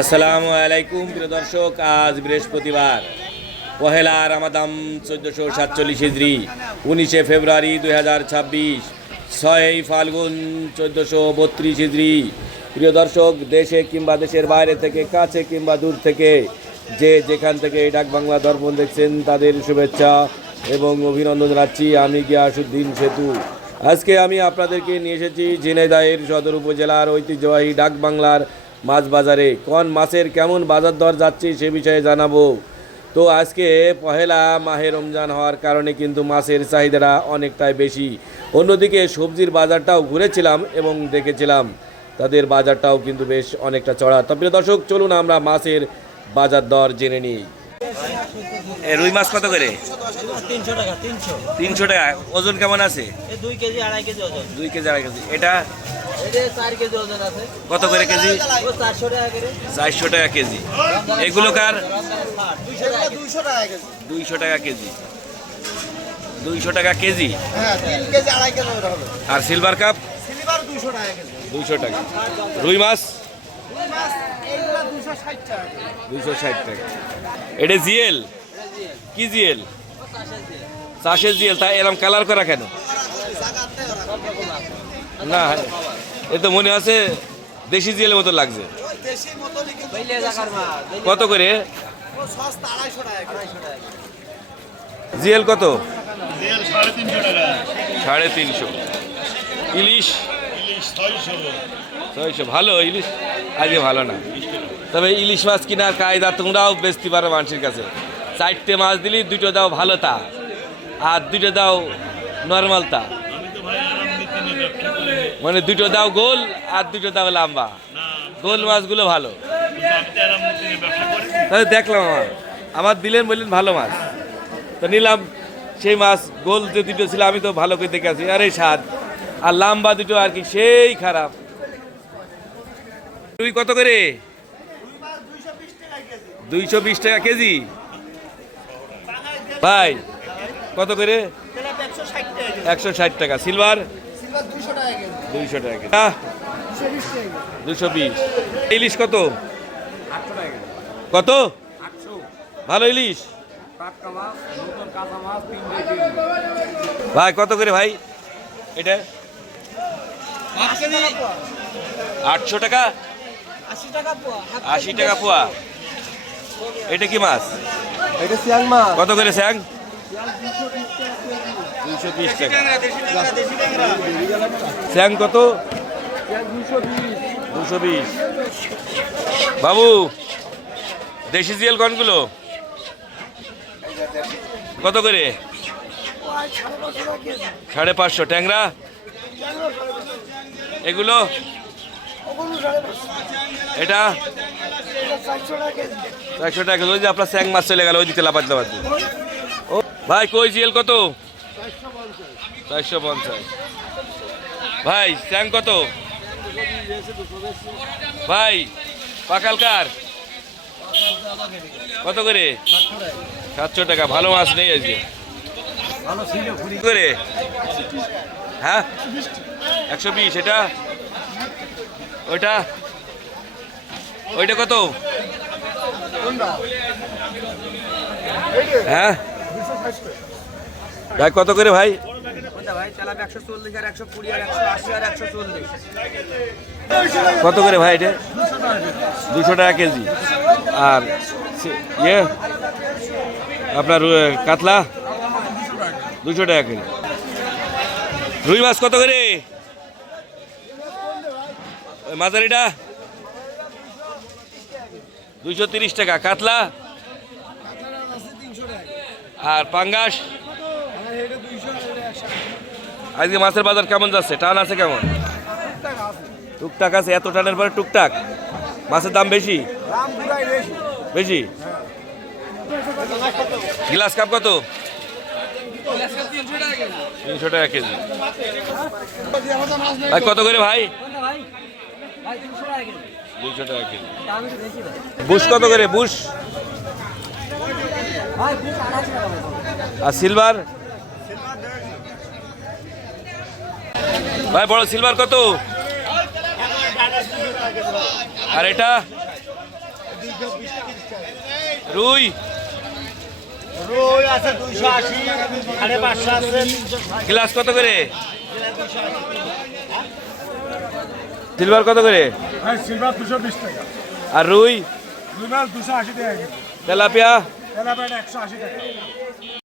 আসসালামু আলাইকুম প্রিয় দর্শক, আজ বৃহস্পতিবার পহেলা রমাদান 1447 হিজরি 19 ফেব্রুয়ারি 2026, 6 ফাল্গুন 1432 হিজরি। প্রিয় দর্শক, দেশে কিংবা দেশের বাইরে থেকে, কাছে কিংবা দূর থেকে, যে যেখান থেকে ডাক বাংলা দর্পণ দেখছেন তাদের শুভেচ্ছা এবং অভিনন্দন জানাচ্ছি। আমি গিয়াসউদ্দিন সেতু। আজকে আমি আপনাদেরকে নিয়ে এসেছি ঝিনাইদহের সদর উপজেলার ঐতিহ্যবাহী ডাক বাংলার মাছ বাজারে। কোন মাছের কেমন বাজার দর যাচ্ছে সে বিষয়ে জানাবো। তো আজকে পহেলা মাহে রমজান হওয়ার কারণে কিন্তু মাছের চাহিদাটা অনেকটাই বেশি। অন্যদিকে সবজির বাজারটাও ঘুরেছিলাম এবং দেখেছিলাম তাদের বাজারটাও কিন্তু বেশ অনেকটা চড়া। তো প্রিয় দর্শক, চলুন আমরা মাছের বাজার দর জেনে নিই। রুই মাছ কত করে? 300 টাকা। 300 টাকা। ওজন কেমন আছে? 2 কেজি 2.5 কেজি ওজন। 2 কেজি 2.5 কেজি। এটা 4 কেজি ওজন আছে। কত করে কেজি? 400 টাকা করে। 400 টাকা কেজি। এগুলো কার? 200 টাকা কেজি। 200 টাকা কেজি। 200 টাকা কেজি। হ্যাঁ, 3 কেজি 2.5 কেজি ওটা হবে। আর সিলভার কাপ? সিলভার 200 টাকা কেজি। 200 টাকা। রুই মাছ? রুই মাছ এইগুলা 260 টাকা। 260 টাকা। এটা জিএল? কি জিএল? চাষের জিএল। তা এরকম কালার করা কেন? না, এ তো মনে আছে দেশি জিএলের মতো লাগছে। দেশি মতই কিন্তু বাইলে জাকার মাছ। কত করে? ও সস্তা 250 টাকা। 250 টাকা। জিএল কত? জিএল 350 টাকা। 350। ইলিশ? ইলিশ 600। 600। ভালো ইলিশ? আজকে ভালো না। তবে ইলিশ মাছ কেনার কায়দা তোমরাও বেচতে পারো মানুষের কাছে। 4টে মাছ দিলি 2টো দাও ভালো তা, আর 2টো দাও নর্মাল তা। আমি তো ভাই আরাম নীতি নিয়ে ব্যবসা করি। মানে 2টো দাও গোল আর 2টো দাও লম্বা। না, গোল মাছগুলো ভালো। কিন্তু আমি তো আরাম নীতি নিয়ে ব্যবসা করি। তাহলে দেখলাম আমার দিলেন, বললেন ভালো মাছ, তো নিলাম। সেই মাছ গোল যে 2টো ছিল আমি তো ভালো করে দেখে আছি, আরে স্বাদ। আর লম্বা 2টো আর কি সেই খারাপ। তুই কত করে? 220 টাকা কেজি। ভাই কত করে? 160 টাকা। সিলভার? সিলভার 200 টাকা কেজি। 200 টাকা কেজি। 220 টাকা। 220। ইলিশ কত? 800 টাকা। কত? 800। ভালো ইলিশ? টাটকা মাছ, নতুন কাঁচা মাছ 3 কেজি। ভাই কত করে ভাই এটা? 8 কেজি 800 টাকা। 80 টাকা পোয়া। 80 টাকা পোয়া। এটা কি মাছ? এটা সিয়াং মাছ। কত করে স্যাং? 220 টাকা। স্যাং কত? 220। বাবু দেশি জিএল কোনগুলো কত করে? 550। ট্যাংরা এগুলো? এটা 400 টাকা। ওই যে আপনার স্যাং মাছ চলে গেল ওই দিকে লাপাতে লাপাতে। ও ভাই কই জিএল কত? 450। ভাই স্যাং কত? ভাই পাকালকার কত করে? 700 টাকা। ভালো মাছ নেই আজকে করে? হ্যাঁ 120। এটা ওইটা ওইটা কত? হ্যাঁ ভাই কত করে ভাই? ভাই চালাবে 140 আর 120 আর 180 আর 140। কত করে ভাই এটা? 200 টাকা কেজি। আর ইয়ে আপনার কাতলা 200 টাকা কেজি। রুই মাছ কত করে? ওই মাঝারিটা 230 টাকা। কাতলা আর পাঙ্গাস? আজকে মাছের বাজার কেমন যাচ্ছে? টান আছে কেমন? টুকটাক আছে। এত টানের পরে টুকটাক মাছের দাম বেশি? বেশি। গ্লাস কাপ কত? 300 টাকা কেজি। ভাই কত করে ভাই? 200 টাকা কেজি। বুশ কত করে? বুশ আর সিলভার? ভাই বড় সিলভার কত? আর এটা রুই রুই আছে 280, 550 আছে, গ্লাস কত করে? সিলভার কত করে? সিলভার 220 টাকা, আর রুই? রুমাল 280 টাকা, তেলাপিয়া? তেলাপিয়া 180 টাকা।